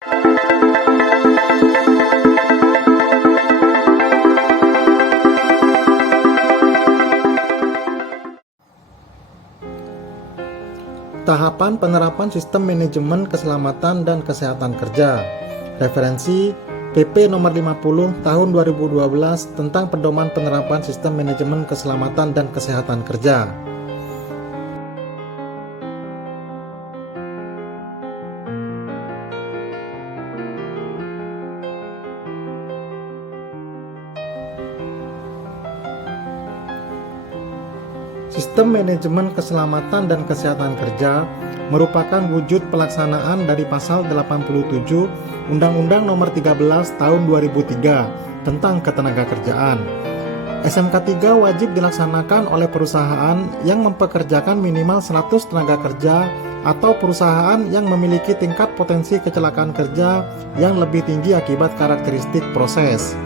Tahapan penerapan sistem manajemen keselamatan dan kesehatan kerja. Referensi PP nomor 50 tahun 2012 tentang pedoman penerapan sistem manajemen keselamatan dan kesehatan kerja. Sistem manajemen keselamatan dan kesehatan kerja merupakan wujud pelaksanaan dari pasal 87 Undang-Undang Nomor 13 Tahun 2003 tentang Ketenagakerjaan. SMK 3 wajib dilaksanakan oleh perusahaan yang mempekerjakan minimal 100 tenaga kerja atau perusahaan yang memiliki tingkat potensi kecelakaan kerja yang lebih tinggi akibat karakteristik proses.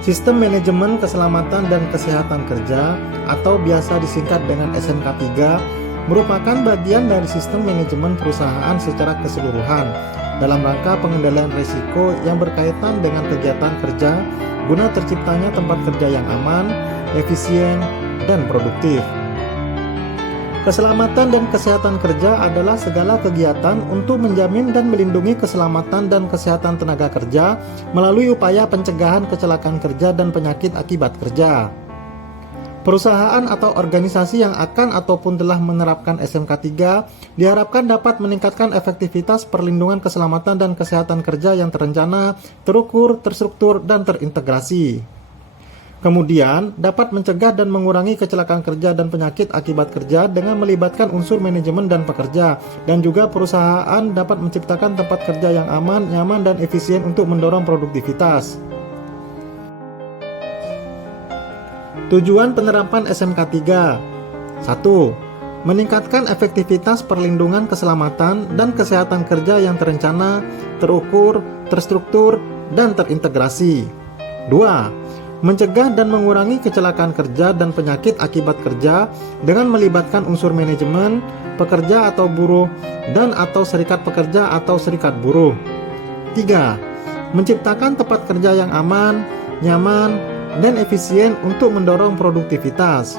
Sistem Manajemen Keselamatan dan Kesehatan Kerja atau biasa disingkat dengan SMK 3 merupakan bagian dari sistem manajemen perusahaan secara keseluruhan dalam rangka pengendalian risiko yang berkaitan dengan kegiatan kerja guna terciptanya tempat kerja yang aman, efisien, dan produktif. Keselamatan dan kesehatan kerja adalah segala kegiatan untuk menjamin dan melindungi keselamatan dan kesehatan tenaga kerja melalui upaya pencegahan kecelakaan kerja dan penyakit akibat kerja. Perusahaan atau organisasi yang akan ataupun telah menerapkan SMK 3 diharapkan dapat meningkatkan efektivitas perlindungan keselamatan dan kesehatan kerja yang terencana, terukur, terstruktur, dan terintegrasi. Kemudian, dapat mencegah dan mengurangi kecelakaan kerja dan penyakit akibat kerja dengan melibatkan unsur manajemen dan pekerja, dan juga perusahaan dapat menciptakan tempat kerja yang aman, nyaman, dan efisien untuk mendorong produktivitas. Tujuan penerapan SMK 3: 1. Meningkatkan efektivitas perlindungan keselamatan dan kesehatan kerja yang terencana, terukur, terstruktur, dan terintegrasi. 2. Mencegah dan mengurangi kecelakaan kerja dan penyakit akibat kerja dengan melibatkan unsur manajemen, pekerja atau buruh, dan atau serikat pekerja atau serikat buruh. 3. Menciptakan tempat kerja yang aman, nyaman, dan efisien untuk mendorong produktivitas.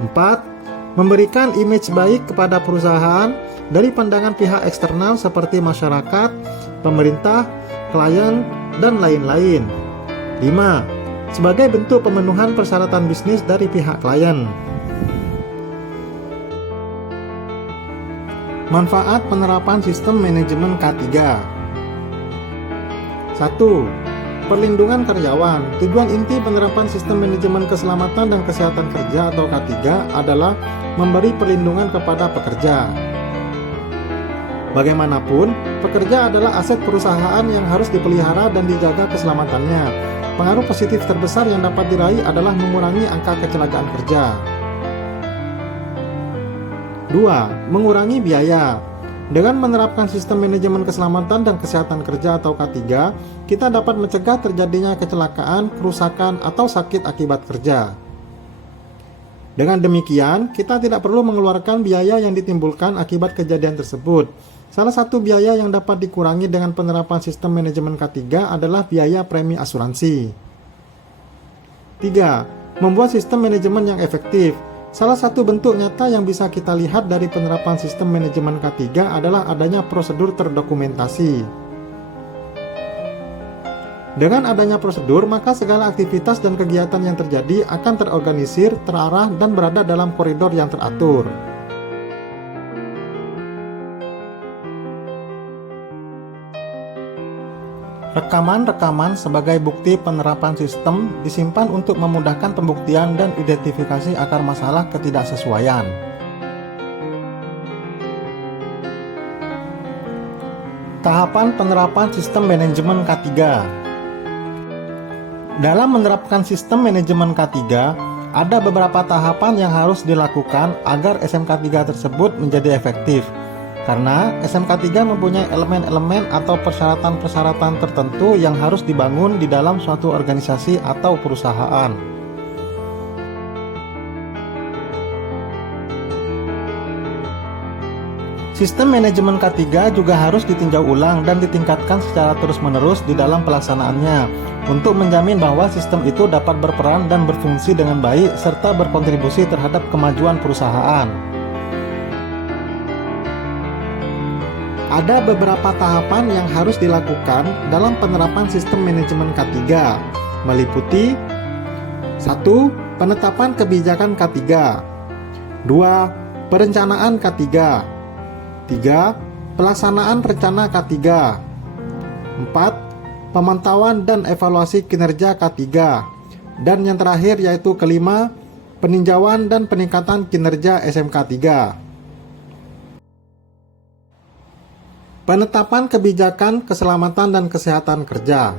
4. Memberikan image baik kepada perusahaan dari pandangan pihak eksternal seperti masyarakat, pemerintah, klien, dan lain-lain. 5. Sebagai bentuk pemenuhan persyaratan bisnis dari pihak klien. Manfaat penerapan sistem manajemen K3. 1. Perlindungan karyawan. Tujuan inti penerapan sistem manajemen keselamatan dan kesehatan kerja atau K3 adalah memberi perlindungan kepada pekerja. Bagaimanapun, pekerja adalah aset perusahaan yang harus dipelihara dan dijaga keselamatannya. Pengaruh positif terbesar yang dapat diraih adalah mengurangi angka kecelakaan kerja. 2. Mengurangi biaya. Dengan menerapkan sistem manajemen keselamatan dan kesehatan kerja atau K3, kita dapat mencegah terjadinya kecelakaan, kerusakan, atau sakit akibat kerja. Dengan demikian, kita tidak perlu mengeluarkan biaya yang ditimbulkan akibat kejadian tersebut. Salah satu biaya yang dapat dikurangi dengan penerapan sistem manajemen K3 adalah biaya premi asuransi. 3. Membuat sistem manajemen yang efektif. Salah satu bentuk nyata yang bisa kita lihat dari penerapan sistem manajemen K3 adalah adanya prosedur terdokumentasi. Dengan adanya prosedur, maka segala aktivitas dan kegiatan yang terjadi akan terorganisir, terarah, dan berada dalam koridor yang teratur. Rekaman-rekaman sebagai bukti penerapan sistem disimpan untuk memudahkan pembuktian dan identifikasi akar masalah ketidaksesuaian. Tahapan penerapan sistem manajemen K3. Dalam menerapkan sistem manajemen K3, ada beberapa tahapan yang harus dilakukan agar SMK 3 tersebut menjadi efektif. Karena SMK 3 mempunyai elemen-elemen atau persyaratan-persyaratan tertentu yang harus dibangun di dalam suatu organisasi atau perusahaan. Sistem manajemen K3 juga harus ditinjau ulang dan ditingkatkan secara terus-menerus di dalam pelaksanaannya untuk menjamin bahwa sistem itu dapat berperan dan berfungsi dengan baik serta berkontribusi terhadap kemajuan perusahaan. Ada beberapa tahapan yang harus dilakukan dalam penerapan sistem manajemen K3, meliputi 1. Penetapan kebijakan K3. 2. Perencanaan K3. 3. Pelaksanaan rencana K3. 4. Pemantauan dan evaluasi kinerja K3. Dan yang terakhir yaitu kelima, peninjauan dan peningkatan kinerja SMK 3. Penetapan kebijakan keselamatan dan kesehatan kerja.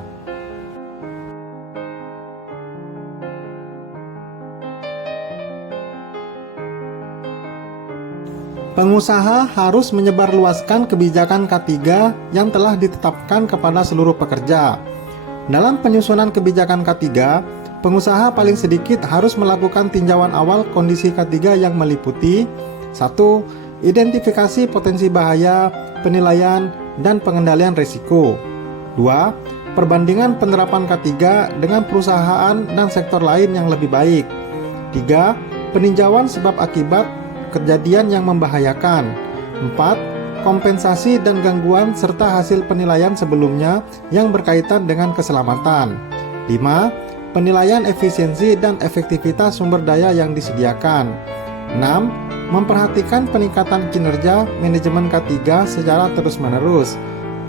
Pengusaha harus menyebarluaskan kebijakan K3 yang telah ditetapkan kepada seluruh pekerja. Dalam penyusunan kebijakan K3, pengusaha paling sedikit harus melakukan tinjauan awal kondisi K3 yang meliputi 1. Identifikasi potensi bahaya, penilaian, dan pengendalian risiko. 2. Perbandingan penerapan K3 dengan perusahaan dan sektor lain yang lebih baik. 3. Peninjauan sebab akibat kejadian yang membahayakan. 4. Kompensasi dan gangguan serta hasil penilaian sebelumnya yang berkaitan dengan keselamatan. 5. Penilaian efisiensi dan efektivitas sumber daya yang disediakan. 6. Memperhatikan peningkatan kinerja manajemen K3 secara terus-menerus.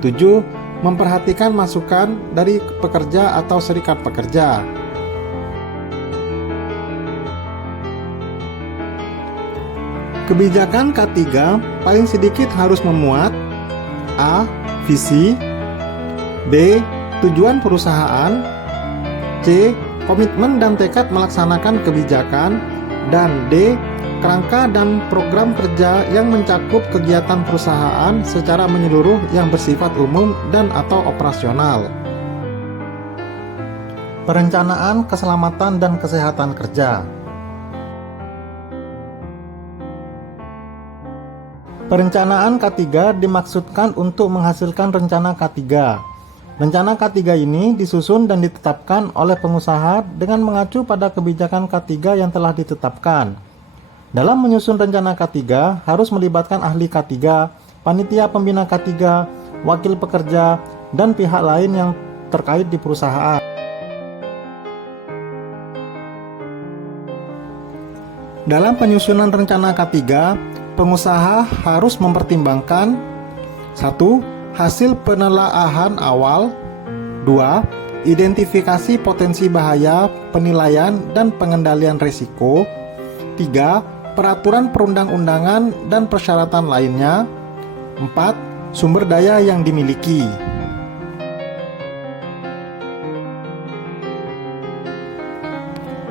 7. Memperhatikan masukan dari pekerja atau serikat pekerja. Kebijakan K3 paling sedikit harus memuat A. Visi, B. Tujuan perusahaan, C. Komitmen dan tekad melaksanakan kebijakan, dan D. Kerangka dan program kerja yang mencakup kegiatan perusahaan secara menyeluruh yang bersifat umum dan atau operasional. Perencanaan keselamatan dan kesehatan kerja. Perencanaan K3 dimaksudkan untuk menghasilkan rencana K3. Rencana K3 ini disusun dan ditetapkan oleh pengusaha dengan mengacu pada kebijakan K3 yang telah ditetapkan. Dalam menyusun rencana K3 harus melibatkan ahli K3, panitia pembina K3, wakil pekerja, dan pihak lain yang terkait di perusahaan. Dalam penyusunan rencana K3, pengusaha harus mempertimbangkan 1. Hasil penelaahan awal. 2. Identifikasi potensi bahaya, penilaian, dan pengendalian risiko. 3. Peraturan perundang-undangan dan persyaratan lainnya. 4. Sumber daya yang dimiliki.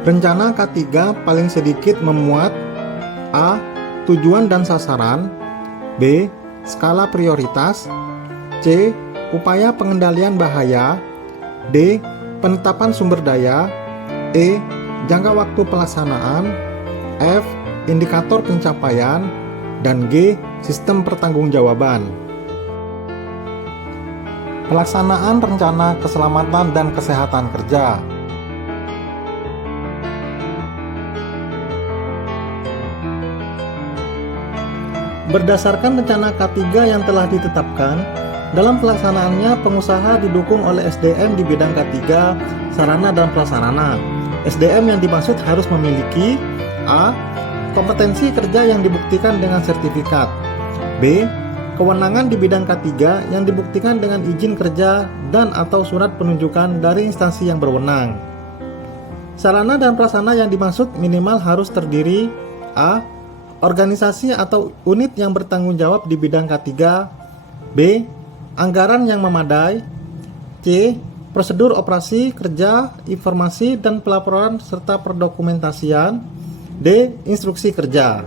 Rencana K3 paling sedikit memuat A. Tujuan dan sasaran, B. Skala prioritas, C. Upaya pengendalian bahaya, D. Penetapan sumber daya, E. Jangka waktu pelaksanaan, F. Indikator pencapaian, dan G. Sistem pertanggungjawaban. Pelaksanaan rencana keselamatan dan kesehatan kerja. Berdasarkan rencana K3 yang telah ditetapkan, dalam pelaksanaannya pengusaha didukung oleh SDM di bidang K3, sarana dan prasarana. SDM yang dimaksud harus memiliki A. Kompetensi kerja yang dibuktikan dengan sertifikat, B. Kewenangan di bidang K3 yang dibuktikan dengan izin kerja dan atau surat penunjukan dari instansi yang berwenang. Sarana dan prasarana yang dimaksud minimal harus terdiri A. Organisasi atau unit yang bertanggung jawab di bidang K3, B. Anggaran yang memadai, C. Prosedur operasi, kerja, informasi, dan pelaporan serta perdokumentasian, D. Instruksi kerja.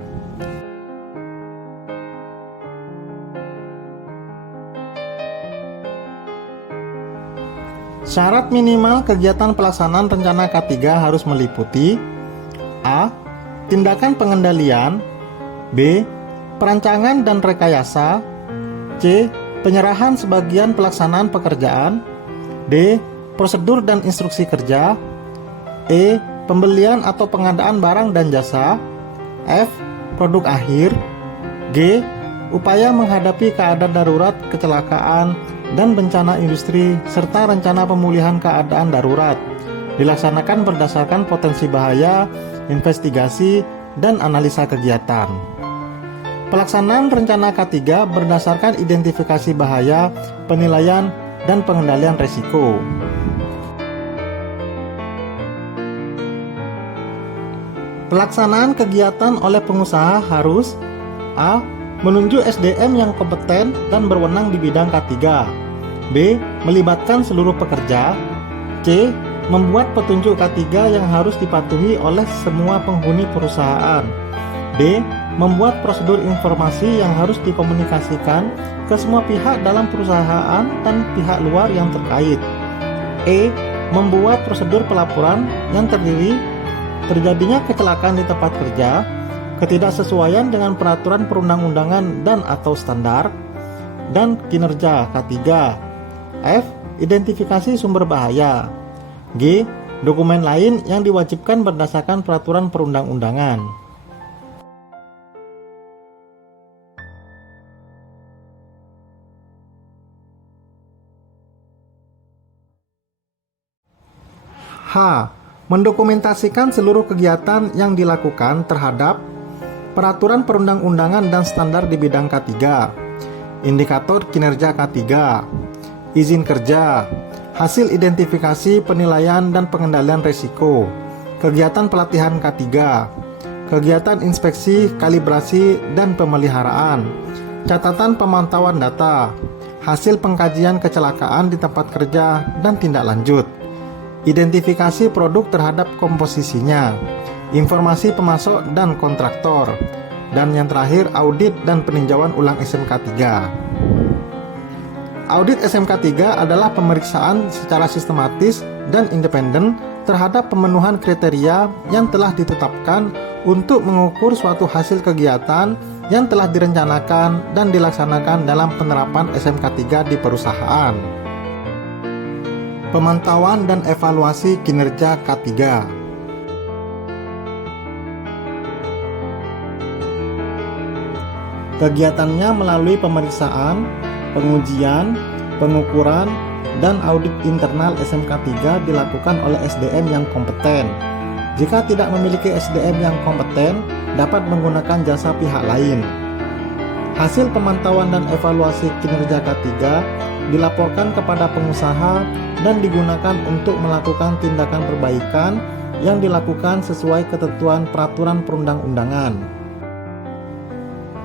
Syarat minimal kegiatan pelaksanaan rencana K3 harus meliputi A. Tindakan pengendalian, B. Perancangan dan rekayasa, C. Penyerahan sebagian pelaksanaan pekerjaan, D. Prosedur dan instruksi kerja, E. Pembelian atau pengadaan barang dan jasa, F. Produk akhir, G. Upaya menghadapi keadaan darurat, kecelakaan, dan bencana industri, serta rencana pemulihan keadaan darurat, dilaksanakan berdasarkan potensi bahaya, investigasi, dan analisa kegiatan. Pelaksanaan rencana K3 berdasarkan identifikasi bahaya, penilaian, dan pengendalian risiko. Pelaksanaan kegiatan oleh pengusaha harus A. Menunjuk SDM yang kompeten dan berwenang di bidang K3, B. Melibatkan seluruh pekerja, C. Membuat petunjuk K3 yang harus dipatuhi oleh semua penghuni perusahaan, D. Membuat prosedur informasi yang harus dikomunikasikan ke semua pihak dalam perusahaan dan pihak luar yang terkait, E. Membuat prosedur pelaporan yang terdiri terjadinya kecelakaan di tempat kerja, ketidaksesuaian dengan peraturan perundang-undangan dan atau standar, dan kinerja K3. F. Identifikasi sumber bahaya. G. Dokumen lain yang diwajibkan berdasarkan peraturan perundang-undangan. H. Mendokumentasikan seluruh kegiatan yang dilakukan terhadap peraturan perundang-undangan dan standar di bidang K3, indikator kinerja K3, izin kerja, hasil identifikasi, penilaian, dan pengendalian risiko, kegiatan pelatihan K3, kegiatan inspeksi, kalibrasi, dan pemeliharaan, catatan pemantauan data, hasil pengkajian kecelakaan di tempat kerja dan tindak lanjut, identifikasi produk terhadap komposisinya, informasi pemasok dan kontraktor, dan yang terakhir audit dan peninjauan ulang SMK 3. Audit SMK 3 adalah pemeriksaan secara sistematis dan independen terhadap pemenuhan kriteria yang telah ditetapkan untuk mengukur suatu hasil kegiatan yang telah direncanakan dan dilaksanakan dalam penerapan SMK 3 di perusahaan. Pemantauan dan evaluasi kinerja K3. Kegiatannya melalui pemeriksaan, pengujian, pengukuran, dan audit internal SMK 3 dilakukan oleh SDM yang kompeten. Jika tidak memiliki SDM yang kompeten, dapat menggunakan jasa pihak lain. Hasil pemantauan dan evaluasi kinerja K3 dilaporkan kepada pengusaha dan digunakan untuk melakukan tindakan perbaikan yang dilakukan sesuai ketentuan peraturan perundang-undangan.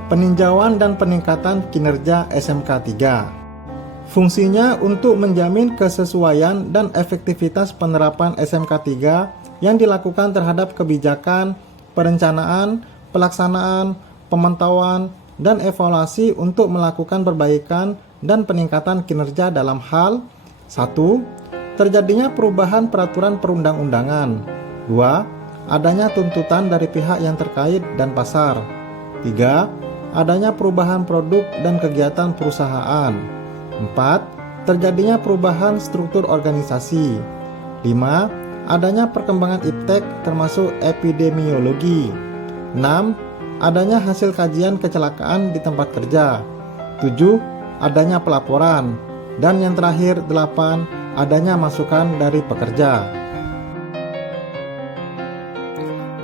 Peninjauan dan peningkatan kinerja SMK 3. Fungsinya untuk menjamin kesesuaian dan efektivitas penerapan SMK 3 yang dilakukan terhadap kebijakan, perencanaan, pelaksanaan, pemantauan, dan evaluasi untuk melakukan perbaikan dan peningkatan kinerja dalam hal 1. Terjadinya perubahan peraturan perundang-undangan. 2. Adanya tuntutan dari pihak yang terkait dan pasar. 3. Adanya perubahan produk dan kegiatan perusahaan. 4. Terjadinya perubahan struktur organisasi. 5. Adanya perkembangan iptek termasuk epidemiologi. 6. Adanya hasil kajian kecelakaan di tempat kerja. 7. Adanya pelaporan. Dan yang terakhir 8. Adanya masukan dari pekerja.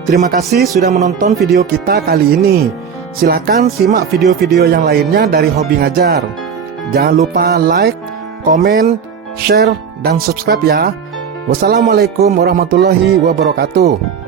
Terima kasih sudah menonton video kita kali ini. Silakan simak video-video yang lainnya dari Hobi Ngajar. Jangan lupa like, komen, share, dan subscribe ya. Wassalamualaikum warahmatullahi wabarakatuh.